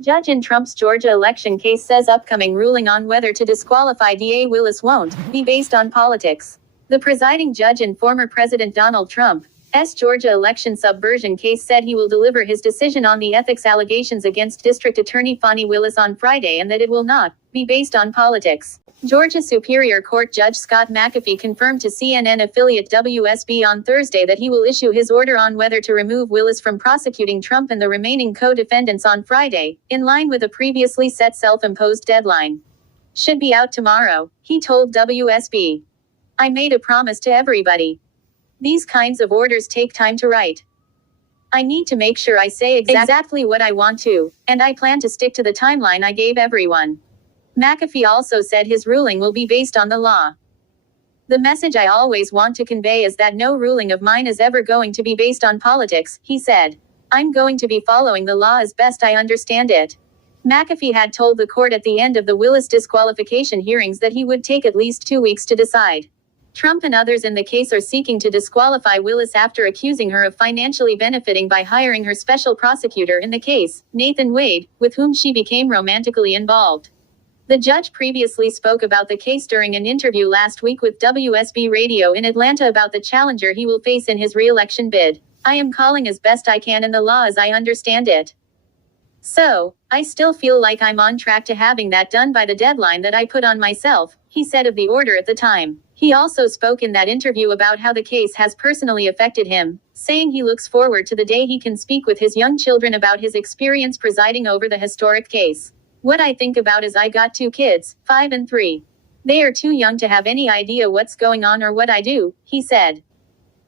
Judge in Trump's Georgia election case says upcoming ruling on whether to disqualify DA Willis won't be based on politics. The presiding judge in former President Donald Trump's Georgia election subversion case said he will deliver his decision on the ethics allegations against District Attorney Fani Willis on Friday and that it will not be based on politics. Georgia Superior Court Judge Scott McAfee confirmed to CNN affiliate WSB on Thursday that he will issue his order on whether to remove Willis from prosecuting Trump and the remaining co-defendants on Friday, in line with a previously set self-imposed deadline. Should be out tomorrow, he told WSB. I made a promise to everybody. These kinds of orders take time to write. I need to make sure I say exactly what I want to, and I plan to stick to the timeline I gave everyone. McAfee also said his ruling will be based on the law. The message I always want to convey is that no ruling of mine is ever going to be based on politics, he said. I'm going to be following the law as best I understand it. McAfee had told the court at the end of the Willis disqualification hearings that he would take at least 2 weeks to decide. Trump and others in the case are seeking to disqualify Willis after accusing her of financially benefiting by hiring her special prosecutor in the case, Nathan Wade, with whom she became romantically involved. The judge previously spoke about the case during an interview last week with WSB Radio in Atlanta about the challenger he will face in his re-election bid. I am calling as best I can in the law as I understand it. So, I still feel like I'm on track to having that done by the deadline that I put on myself, he said of the order at the time. He also spoke in that interview about how the case has personally affected him, saying he looks forward to the day he can speak with his young children about his experience presiding over the historic case. What I think about is I got 2 kids, 5 and 3. They are too young to have any idea what's going on or what I do, he said.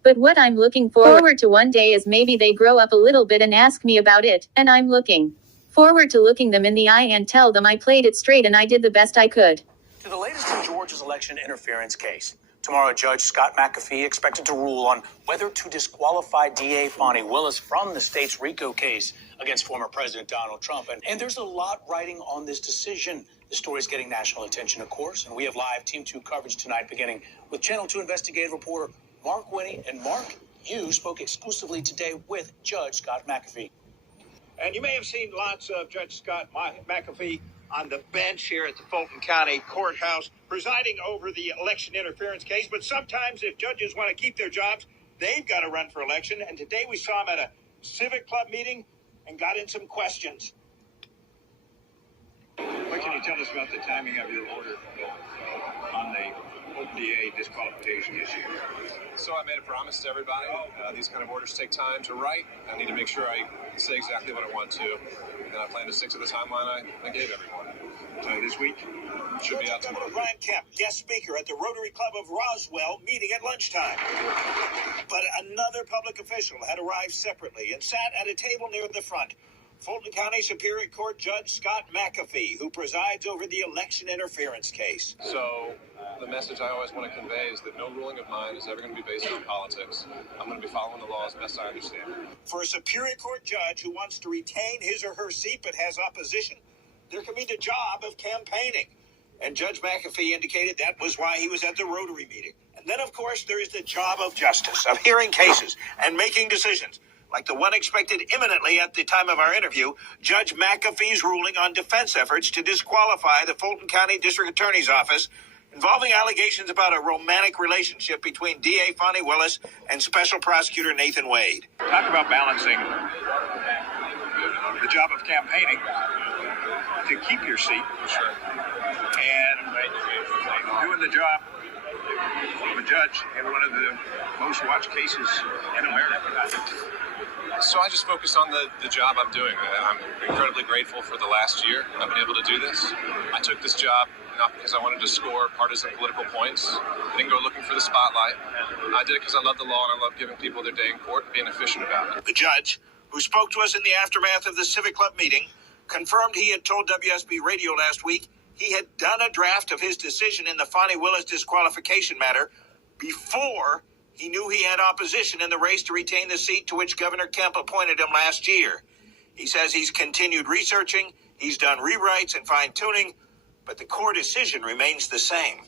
But what I'm looking forward to one day is maybe they grow up a little bit and ask me about it, and I'm looking forward to looking them in the eye and tell them I played it straight and I did the best I could. To the latest in Georgia's election interference case. Tomorrow, Judge Scott McAfee expected to rule on whether to disqualify DA Fani Willis from the state's RICO case against former President Donald Trump. And there's a lot riding on this decision. The story's getting national attention, of course, and we have live Team 2 coverage tonight, beginning with Channel 2 investigative reporter Mark Winnie. And Mark, you spoke exclusively today with Judge Scott McAfee. And you may have seen lots of Judge Scott McAfee on the bench here at the Fulton County Courthouse, presiding over the election interference case. But sometimes if judges want to keep their jobs, they've got to run for election. And today we saw him at a Civic Club meeting and got in some questions. What can you tell us about the timing of your order on the DA disqualification issue? So I made a promise to everybody. These kind of orders take time to write. I need to make sure I say exactly what I want to. And I plan to stick to the timeline I gave everyone. This week? Should be out tomorrow. Brian Kemp, guest speaker at the Rotary Club of Roswell, meeting at lunchtime. But another public official had arrived separately and sat at a table near the front. Fulton County Superior Court Judge Scott McAfee, who presides over the election interference case. So the message I always want to convey is that no ruling of mine is ever going to be based on politics. I'm going to be following the law as best I understand. For a Superior Court judge who wants to retain his or her seat but has opposition, there can be the job of campaigning. And Judge McAfee indicated that was why he was at the Rotary meeting. And then, of course, there is the job of justice, of hearing cases and making decisions. Like the one expected imminently at the time of our interview, Judge McAfee's ruling on defense efforts to disqualify the Fulton County District Attorney's Office involving allegations about a romantic relationship between DA Fani Willis and Special Prosecutor Nathan Wade. Talk about balancing the job of campaigning to keep your seat. Sure. And doing the job of a judge in one of the most watched cases in America. So I just focused on the job I'm doing. I'm incredibly grateful for the last year I've been able to do this. I took this job not because I wanted to score partisan political points. I didn't go looking for the spotlight. I did it because I love the law and I love giving people their day in court and being efficient about it. The judge, who spoke to us in the aftermath of the Civic Club meeting, confirmed he had told WSB Radio last week he had done a draft of his decision in the Fani Willis disqualification matter before he knew he had opposition in the race to retain the seat to which Governor Kemp appointed him last year. He says he's continued researching, he's done rewrites and fine-tuning, but the core decision remains the same.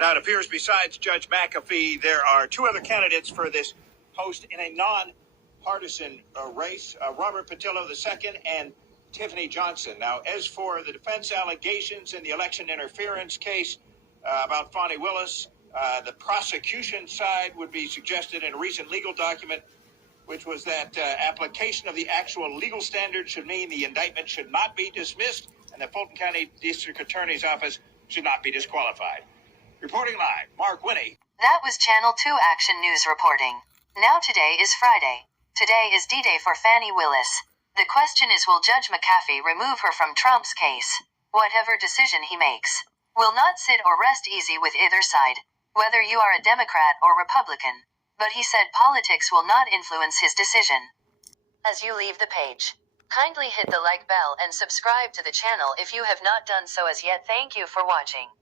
Now, it appears besides Judge McAfee, there are 2 other candidates for this post in a non-partisan race, Robert Patillo II and Tiffany Johnson. Now, as for the defense allegations in the election interference case about Fani Willis, the prosecution side would be suggested in a recent legal document, which was that application of the actual legal standard should mean the indictment should not be dismissed and the Fulton County District Attorney's Office should not be disqualified. Reporting live, Mark Winnie. That was Channel 2 Action News reporting. Now today is Friday. Today is D-Day for Fani Willis. The question is, will Judge McAfee remove her from Trump's case? Whatever decision he makes. Will not sit or rest easy with either side, whether you are a Democrat or Republican. But he said politics will not influence his decision. As you leave the page, kindly hit the like bell and subscribe to the channel if you have not done so as yet. Thank you for watching.